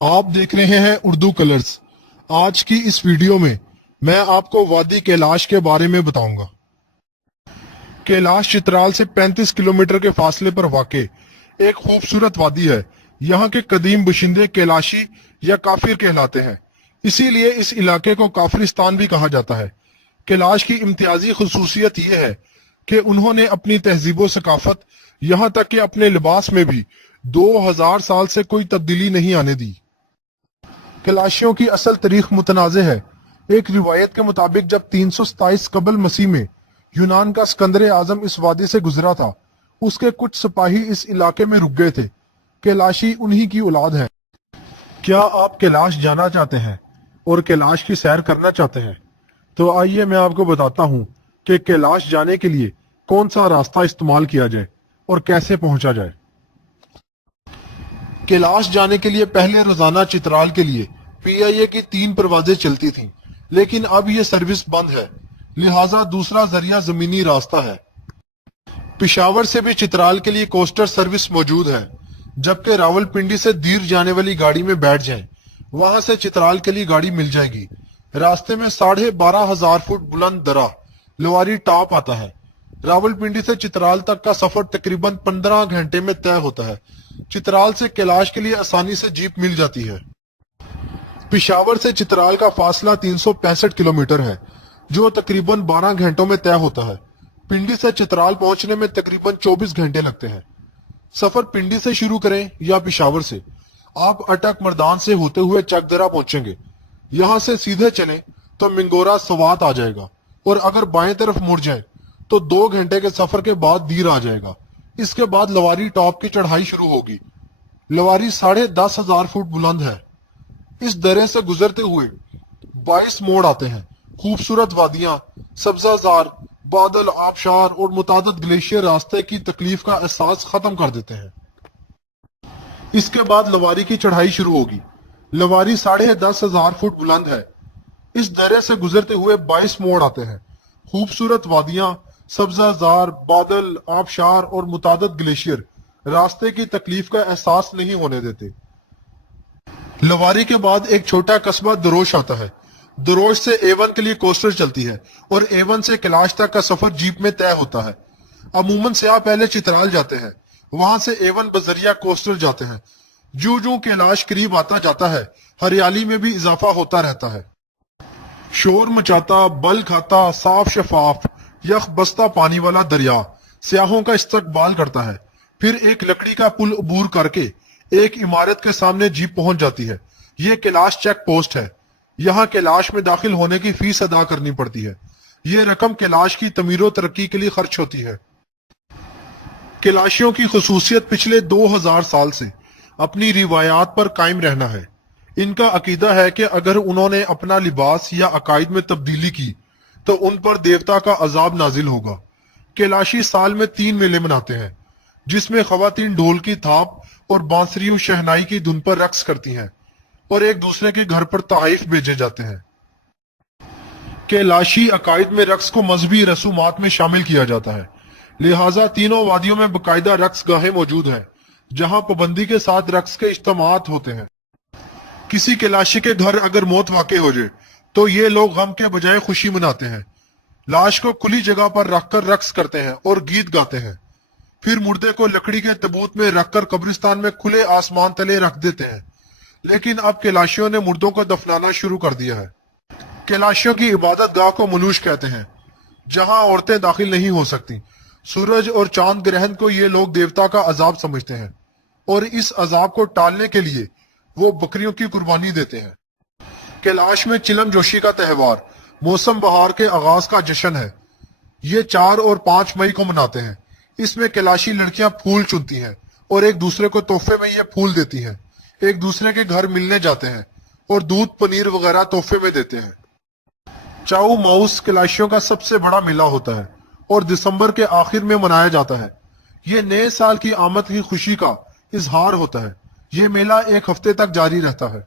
आप देख रहे हैं उर्दू कलर्स। आज की इस वीडियो में मैं आपको वादी कैलाश के बारे में बताऊंगा। कैलाश चित्राल से 35 किलोमीटर के फासले पर वाक़े एक खूबसूरत वादी है। यहाँ के कदीम बशिंदे कैलाशी या काफिर कहलाते हैं, इसीलिए इस इलाके को काफिरिस्तान भी कहा जाता है। कैलाश की इम्तियाजी खसूसियत यह है कि उन्होंने अपनी तहजीब व सकाफत, यहाँ तक कि अपने लिबास में भी 2000 साल से कोई तब्दीली नहीं आने दी। कैलाशियों की असल तारीख मुतनाज़ है। एक रिवायत के मुताबिक जब 327 कबल मसीह में यूनान का सिकंदर आजम इस वादी से गुजरा था, उसके कुछ सिपाही इस इलाके में रुक गए थे। कैलाशी उन्हीं की औलाद है। क्या आप कैलाश जाना चाहते हैं और कैलाश की सैर करना चाहते हैं? तो आइए मैं आपको बताता हूँ कि कैलाश जाने के लिए कौन सा रास्ता इस्तेमाल किया जाए और कैसे पहुंचा जाए। कैलाश जाने के लिए पहले रोजाना चित्राल के लिए पीआईए की 3 परवाजें चलती थीं, लेकिन अब यह सर्विस बंद है, लिहाजा दूसरा जरिया जमीनी रास्ता है। पिशावर से भी चित्राल के लिए कोस्टर सर्विस मौजूद है, जबकि रावलपिंडी से दीर जाने वाली गाड़ी में बैठ जाएं, वहां से चित्राल के लिए गाड़ी मिल जाएगी। रास्ते में 12,500 फुट बुलंद दरा लोवारी टॉप आता है। रावलपिंडी से चित्राल तक का सफर तकरीबन 15 घंटे में तय होता है। चित्राल से कैलाश के लिए आसानी से जीप मिल जाती है। पिशावर से चित्राल का फासला 365 किलोमीटर है, जो तकरीबन 12 घंटों में तय होता है। पिंडी से चित्राल पहुंचने में तकरीबन 24 घंटे लगते हैं। सफर पिंडी से शुरू करें या पिशावर से, आप अटक मर्दान से होते हुए चकदरा पहुंचेंगे। यहां से सीधे चलें तो मिंगोरा सवात आ जाएगा, और अगर बाएं तरफ मुड़ जाएं तो 2 घंटे के सफर के बाद दीर आ जाएगा। इसके बाद लवारी टॉप की चढ़ाई शुरू होगी। लवारी 10,500 फुट बुलंद है। इस दरे से गुजरते हुए 22 मोड़ आते हैं। खूबसूरत वादियां, सब्जाजार, बादल, आबशार और मुतादद ग्लेशियर रास्ते की तकलीफ का एहसास खत्म कर देते हैं। इसके बाद लवारी की चढ़ाई शुरू होगी। लवारी 10,500 फुट बुलंद है। इस दरे से गुजरते हुए 22 मोड़ आते हैं। खूबसूरत वादियां, सब्जाजार, बादल, आबशार और मुतादद ग्लेशियर रास्ते की तकलीफ का एहसास नहीं होने देते। लवारी के बाद एक छोटा कस्बा दरोश आता है। दरोश से A1 के लिए कोस्टर चलती है, और A1 से कैलाश तक का सफर जीप में तय होता है। अमूमन सियाह पहले चित्राल जाते हैं, वहां से A1 बजरिया कोस्टर जाते हैं। जू जू कैलाश करीब आता जाता है, हरियाली में भी इजाफा होता रहता है। शोर मचाता, बल खाता, साफ शफाफ, यख बसता पानी वाला दरिया सियाहों का इस्तकबाल करता है। फिर एक लकड़ी का पुल अबूर करके एक इमारत के सामने जीप पहुंच जाती है। ये कैलाश चेक पोस्ट है। यहाँ कैलाश में दाखिल होने की फीस अदा करनी पड़ती है। ये रकम कैलाश की तमीरो तरक्की के लिए खर्च होती है। कैलाशियों की खसूसियत पिछले 2000 साल से अपनी रिवायात पर कायम रहना है। इनका अकीदा है कि अगर उन्होंने अपना लिबास या अकायद में तब्दीली की तो उन पर देवता का अजाब नाजिल होगा। कैलाशी साल में 3 मेले मनाते हैं, जिसमें खवातीन ढोल की थाप और बांसुरी और शहनाई की धुन पर रक्स करती हैं और एक दूसरे के घर पर तहाइफ भेजे जाते हैं। कैलाशी अकायद में रक्स को मजहबी रसूमात में शामिल किया जाता है, लिहाजा तीनों वादियों में बाकायदा रक्स गाहें मौजूद हैं, जहां पाबंदी के साथ रक्स के इज्तिमात होते हैं। किसी कैलाशी के घर अगर मौत वाक़ हो जाए तो ये लोग गम के बजाय खुशी मनाते हैं। लाश को खुली जगह पर रखकर रक्स करते हैं और गीत गाते हैं। फिर मुर्दे को लकड़ी के तबूत में रखकर कब्रिस्तान में खुले आसमान तले रख देते हैं। लेकिन अब कैलाशियों ने मुर्दों को दफनाना शुरू कर दिया है। कैलाशियों की इबादत गाह को मलूश कहते हैं, जहां औरतें दाखिल नहीं हो सकती। सूरज और चांद ग्रहण को ये लोग देवता का अजाब समझते हैं, और इस अजाब को टालने के लिए वो बकरियों की कुर्बानी देते हैं। कैलाश में चिलम जोशी का त्यौहार मौसम बहार के आगाज का जश्न है। ये 4 और 5 मई को मनाते हैं। इसमें कैलाशी लड़कियां फूल चुनती हैं और एक दूसरे को तोहफे में ये फूल देती हैं। एक दूसरे के घर मिलने जाते हैं और दूध, पनीर वगैरह तोहफे में देते हैं। चाऊ माउस कैलाशियों का सबसे बड़ा मेला होता है और दिसंबर के आखिर में मनाया जाता है। ये नए साल की आमद की खुशी का इजहार होता है। ये मेला 1 हफ्ते तक जारी रहता है।